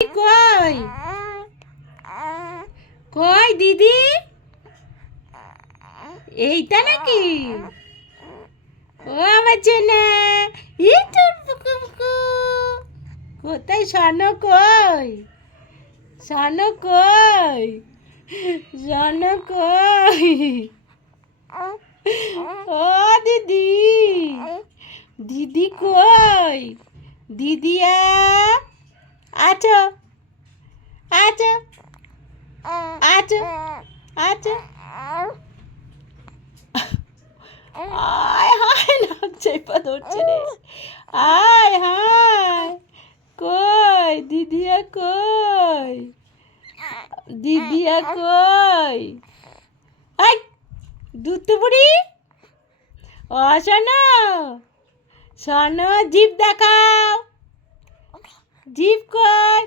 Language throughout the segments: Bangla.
কই কই দিদি, এইটা নাকি? ও আমার জন্য কোথায় স্বর্ণ কই? স্বর্ণ কই? স্বর্ণ কই? ও দিদি, দিদি কই? দিদিয়া আছো আছো আছো আছো। আয় হায়, নাক চেপা ধরছে রে। আয় হায়, কই দিদিয়া কই? দিদিয়া কই? আই দুধ বুড়ি, ও শোনো শোনো, জিভ দেখাও, জিভ কই?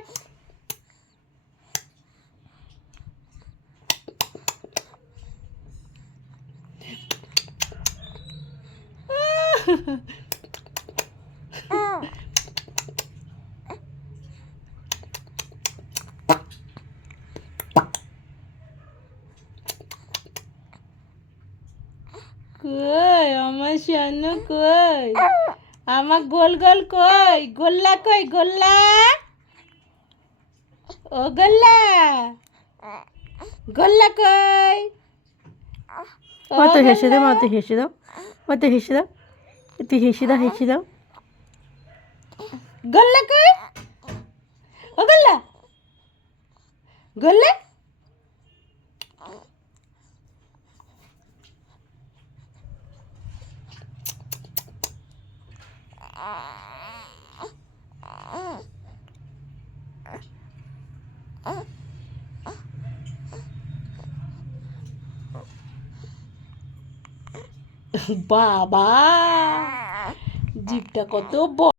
কই আমার স্বর্ণ কই? আমার গোল গোল কই? গোল্লা কই? গোল্লা, ও গোল্লা, গোল্লা কই? মতো হেসে দাও, মতো হেসে দাও, মতো হেসে দাও, একটু হেসে দাও, হেসে দাও। গোল্লা কই? ও গোল্লা, গোল্লা। বাবা, জিভটা কত বড়!